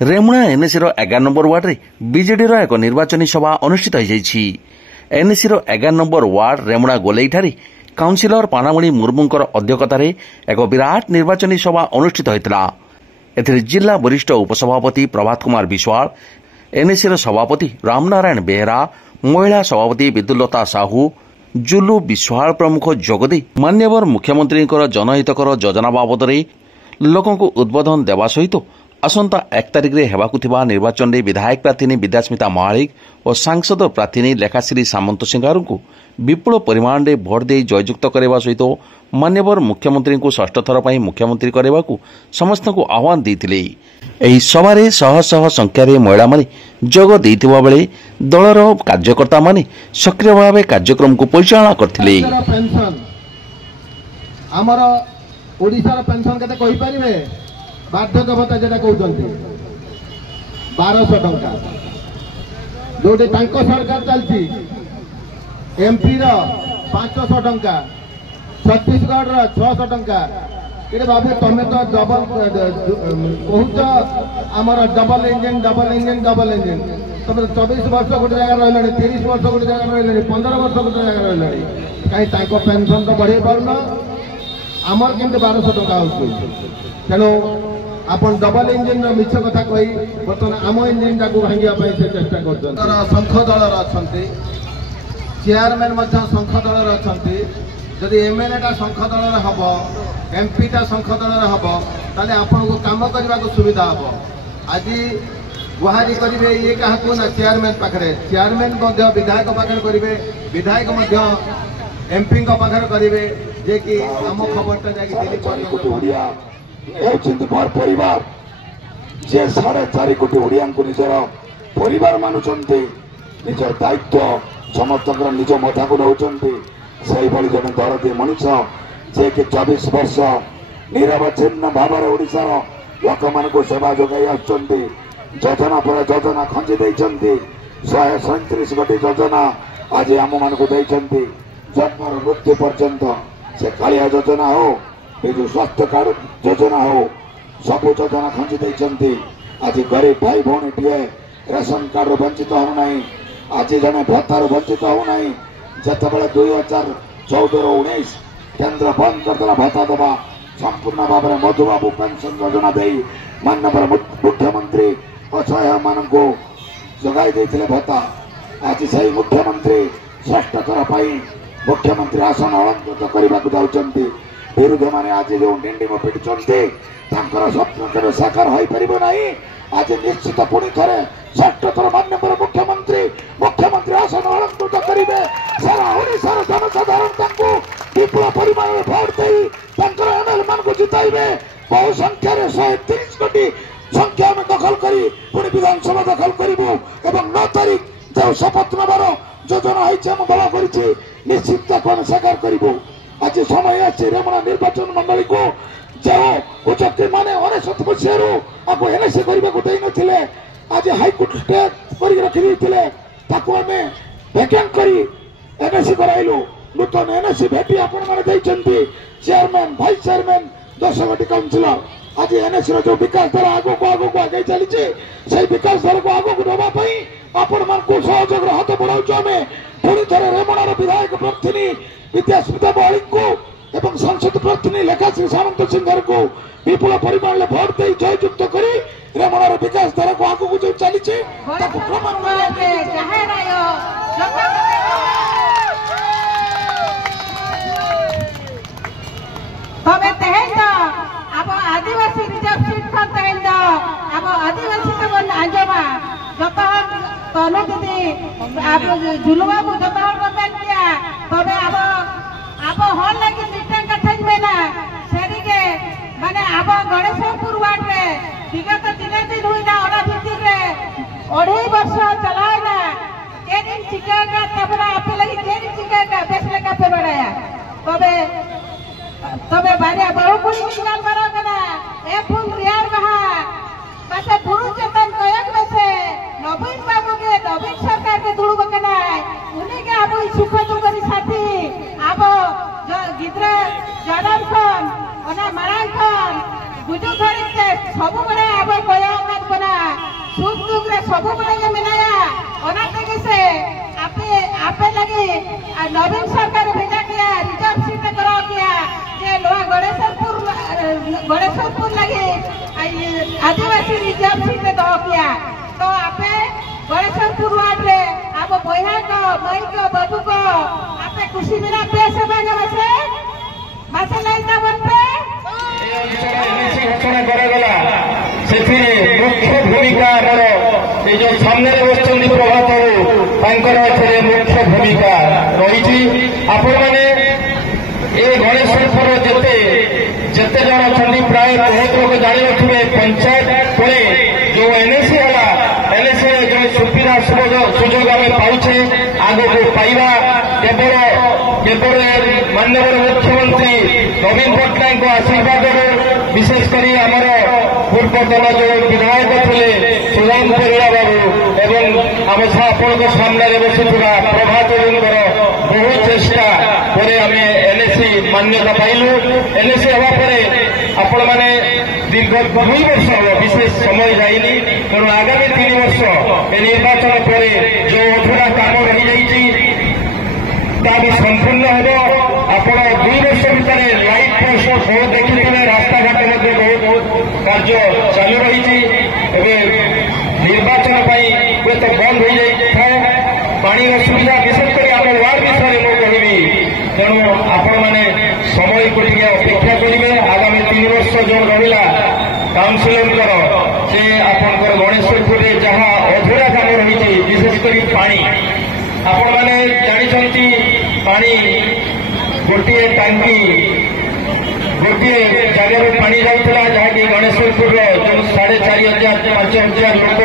Remuna NAC 11 number ward रे BJD एक निर्वाचनी सभा अनुष्ठित होइछि। एनएसी 11 नंबर वार्ड रेमुणा गोलेईठारे काउंसिलर पानामणि मुर्मुंकर अध्यक्षतार एक विराट निर्वाचनी सभा अनुष्ठित होइतिला। एथिरे जिला वरिष्ठ उपसभापति प्रभात कुमार विश्वाल, एनएसी सभापति रामनारायण बेहेरा, महिला सभापति विद्युलता साहू, जुलू विश्वाल प्रमुख जोगदे मान्यवर मुख्यमंत्री जनहितकर योजना बाबद लोकंकु उद्बोधन देवा सहित आसंता 1 तारिख रे हेबाकु थिबा निर्वाचन रे विधायक प्रार्थी विद्यास्मिता महालिक और सांसद प्रार्थी लेखाश्री सामंत सिंगारू को विपुल परिमाण रे भोट दे जययुक्त करबा सहित मान्यवर मुख्यमंत्री को षष्ठ थर पई मुख्यमंत्री करबा को समस्त को आह्वान देथिले। एही सभारे शह शह संख्यार महिला माने जोग देथिबा बेले दलर कार्यकर्ता माने सक्रिय भाव कार्यक्रम को परिचालना करथिले। हमर ओडिसा पेंशन केते कहि परिबे? बार्धक्य भत्ता जेटा कहते 1200 टंका जो सरकार चलती, एमपी 500 टंका, छत्तीसगढ़ 600 टंका। ये बाबू तुम तो डबल कहूच आमर डबल इंजन तुम 24 वर्ष गोटे जगह रहा, 30 वर्ष गोटे जगह रहा, 15 वर्ष गोटे जगह रहा, कहीं पेंशन तो बढ़े पारन, आमर कि 1200 टंका हो। तेणु आपन डबल इंजन मिछ कथा कही बर्तमान आम इंजन टाक भांगा चेष्टा कर। संघ दलर अच्छा चेयरमैन संघ दलर अच्छा, जदि एमएलए संघ दलर हम, एमपी संघ दलर हम, ताले आपन को काम करने को सुविधा हम। आज गुहारी करेंगे ये क्या ना चेयरमैन पाखे, चेयरमैन विधायक पाखे करेंगे, विधायक एमपी पाखे करेंगे, जे कि आम खबरटा जाए परिवार जे 4.5 कोटी ओडिया निजर परिवार मानुंट, निज दायित्व समस्त निज मथा को नौकरी से जन दरदी मनीष जे कि 24 वर्ष निरवच्छिन्न भाव में ओडिशार लोक मान सेवा जोगाई आयोजना पर योजना खंजी 137 गोटी योजना आज आम मान जन्म मृत्यु पर्यंत से कालिया योजना हो, बिजु स्वास्थ्य कार्ड योजना हो, सब योजना खंजी। आज गरीब भाई भौणी टे रेशन कार्ड वंचित होना, आज जड़े भत्तार वंचित होना। जितेबाला 2014-19 केन्द्र बंद करदेला भत्ता देवा संपूर्ण भाव में मधुबाबू पेंशन योजना दे माननीय मुख्यमंत्री असहाय मान जगाई देते भत्ता। आज से मुख्यमंत्री षष्ठ थर मुख्यमंत्री आसन अलंकृत करने को जाऊँच। विरोधी मैंने आज जो निंडिम पिटुंटे स्वप्न केवे साकार हो पार ना। आज निश्चित पुणी थे षष्ठ थर माननीय मुख्यमंत्री आसन अलंकृत करेंगे। सारा ओडिशार जनसाधारण विपुल परिमाण में भोट दे एमएलए मान को जिताइबे। बहु संख्यार 130 कोटी संख्या में दखल करी पुणी विधानसभा दखल करूँ और 9 तारिख जो शपथ नबार योजना होम दल कर निश्चित साकार करूँ। आज समय आसे रेमुणा निर्वाचन मंडली को जो उच्च माने 19 मसीह आपको एनएसी करने को दे नथिले, आज हाईकोर्ट स्टे कर रखी आम वैकेंट कर एनएसी कराइलु। नूतन एनएसी भेटी आपण मैंने चेयरमैन वाइस चेयरमैन 10 गोटी काउंसिलर। आज एनएसी जो विकास धारा आग को आगे चली से विकास धारा को आग को नापी आपण मान को सहयोग हाथ बढ़ाऊ। आम पुणी थे रेमुणार विधायक प्रार्थी विद्यास्मिता महालिक को एवं सांसद प्रार्थी लेखाश्री सामंत सिंगार को विपुल परिमाण में भोट दे जययुक्त कर रेमुणार विकास धारा को आग को जो चली अब आदिवासी रिजर्व सीट अब आदिवासी आंजमा जत तनु दीदी अब जुलू बाबू जत तबे अब हल लगे मिटिंग कथन में ना सरी के माने अब गणेशपुर वार्ड रे विगत 3 दिन हुई ना ओला भितर रे 2.5 वर्ष चलाए ना के दिन चिकेगा तबरा आपे लगी के दिन चिकेगा बेसले का पे बढ़ाया तबे बारे बहु कुछ निकाल करो कना ए फुल रियार कहा पासे पुरुष चेतन कयक में से नवीन बाबू के नवीन सरकार के दुड़ब कना उन्हीं के अब सुख दुख साथी अब जो गिद्रा जडम खान ओना मरान खान गुजु धरिते सब बड़े अब कया मत बना सबु लगे मिलाया ओनाते के से आपे लगे नवीन सरकार भेजा किया रिजर्व सीट करा किया जे लोहा गणेशपुर लगे आदिवासी रिजर्व सीट दो किया तो आपे गणेशपुर वार्ड रे आप बहिहा को मई को बाबू को आपे खुशी बिना पैसे मांगे बसे नहीं तबन पे घोषणा करागला से मुख्य भूमिका आमर ये जो सामने बसुँच प्रभात बाबू मुख्य भूमिका रही आपण मैंने ये गणेशपुर जिते जन अच्छा प्राय बहुत लोग जानी थे पंचायत पर जो एनएसी है एनएसी जो सुविधा सुजोग आम पाचे आग को पाइबा केवल माननीय मुख्यमंत्री नवीन पट्टनायक आशीर्वाद विशेषकर आमर पूर्वतन जो विधायक थे सुदाम परिड़ा बाबू एवं आम आपण सामने बसुवा प्रभात बहु चेष्टा पर आम एनएसी मान्यता पाइलु एनएसी हवा पर आपण मैंने दीर्घ 2 वर्ष हम विशेष समय जाइनी तेणु आगामी 3 वर्ष निर्वाचन पर जो अधूरा काम रही संपूर्ण हम आप 2 वर्ष भितर लाइट पोस्ट सब देखिए रास्ता घाट बहुत कार्य चालू रही निर्वाचन हे तो बंद हो जाए पानी असुविधा विशेषकर आम वार्ड विषय मुझे कहबी तेणु आपण मैंने समय को अपेक्षा करेंगे आगामी 3 वर्ष जो रहा काउंसिलर से आपंकर गणेशपुर जहाँ अधूरा काम रही विशेषकर पानी आपण मैंने जानते पानी गोटे टांकी गोटे जगह पानी जाऊला जहाँकि गणेशपुर जो 4,500 5,000 लोक